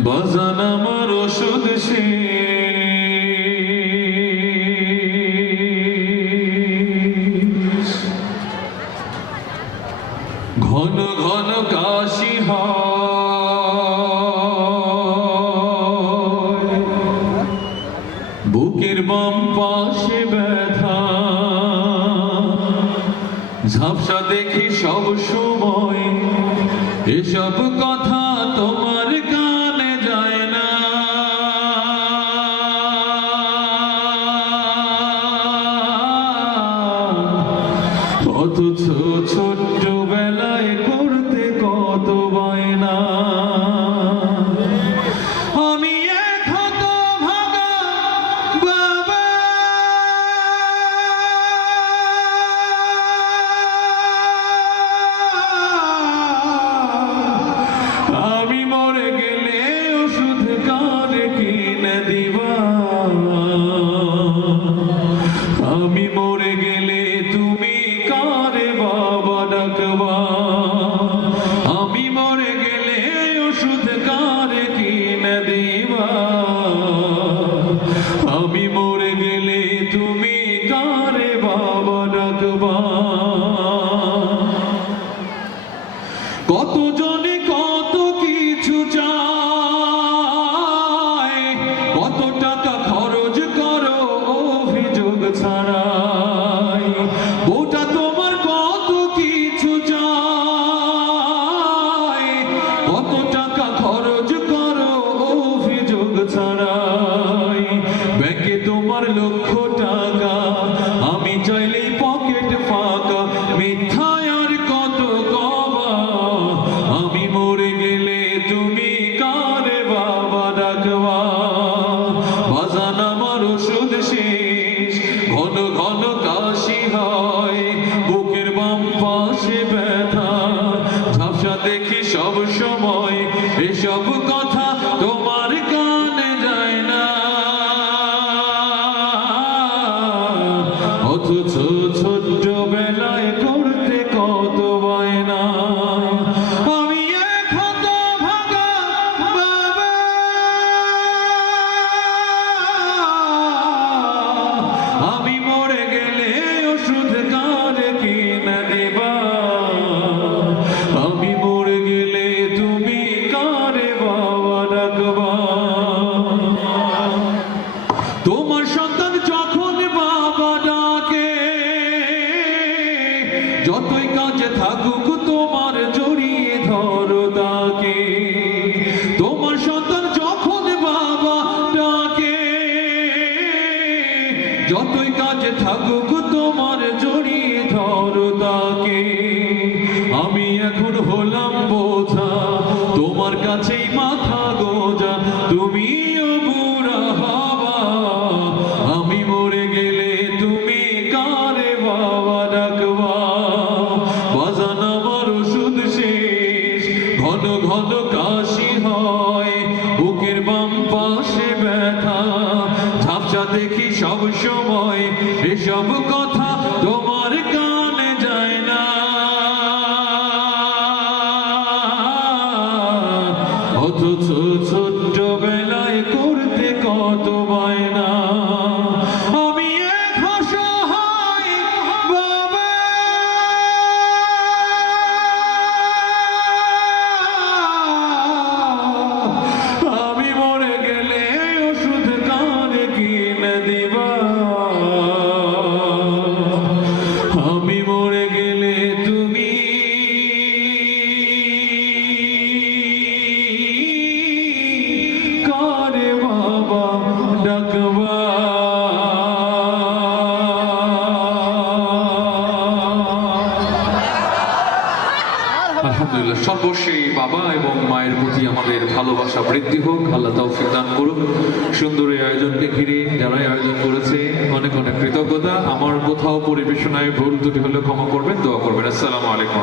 বাজান আমার ওষুধ সে ঘন ঘন কাশি হয়, বুকের বাম পাশে ব্যথা, ঝাপসা দেখি সব সময়, এসব কথা তোমার কানে যায় না। অথচ ছোট্ট বেলায় করতে কত বায়না। আমি এক হতভাগা বাবা, আমি মরে গেলে ওষুধ কার কিনে দিবা? আমি মরে গেলে তুমি কারে বাবা ডাকবা? আমি মরে গেলে ওষুধ কারে কিনে দিবা? আমি মরে গেলে তুমি কারে বাবা ডাকবা? কত জনে কত কিছু চায়, কত টাকা খরচ করো অভিযোগ ছাড়াই। ওটা তোমার কত কিছু চায়, কত টাকা খরচ করো অভিযোগ ছাড়াই। ব্যাংকে তোমার লক্ষ টাকা, আমি চাইলেই পকেট ফাঁকা। মিথ্যায় আর কত কবা? আমি মরে গেলে তুমি কারে বাবা ডাকবা? বাজান আমার ওষুধ শেষ, ঘন ঘন কাশি হয়, বুকের বাম পাশে ব্যথা, ঝাপসা দেখি সব সময়, এসব কথা তোমার কানে যায় না। অথচ ছোট্ট বেলায় করতে কত বায়না। আমি এক হতভাগা বাবা, আমি মরে গেলে ওষুধ কার কিনে দিবা? আমি মরে গেলে তুমি কারে বাবা ডাকবা? তোমার সন্তান যখন বাবা ডাকে, যতই কাজে থাকুক তোমার জড়িয়ে ধরো তাকে। তোমার সন্তান যখন বাবা ডাকে, যতই কাজে থাকুক তোমার জড়িয়ে ধরো তাকে। আমি এখন হলাম বোঝা, তোমার কাছেই মাথা গোজা, তুমিও বুড়া হবা। আমি মরে গেলে তুমি কারে বাবা ডাকবা? বাজান আমার ওষুধ শেষ, ঘন ঘন কাশি হয়, বুকের বাম পাশে ব্যথা, ঝাপসা দেখি সব সময়, এসব কথা তোমার কানে যায় না। অথচ ছোট্ট বেলায় করতে কত বায়না। আমি এক অসহায় বাবা, আমি মরে গেলে ওষুধ কারে কিনে দিবা? আমি মরে গেলে তুমি কারে বাবা ডাকবা? আলহামদুলিল্লাহ, সর্বশেষ বাবা এবং মায়ের প্রতি আমাদের ভালোবাসা বৃদ্ধি হোক, আল্লাহ তৌফিক দান করুক। সুন্দর এই আয়োজনকে ঘিরে যারাই আয়োজন করেছে অনেক অনেক কৃতজ্ঞতা। আমার কোথাও পরিবেশনায় ভুল ত্রুটি হলে ক্ষমা করবেন, দোয়া করবেন। আসসালামু আলাইকুম।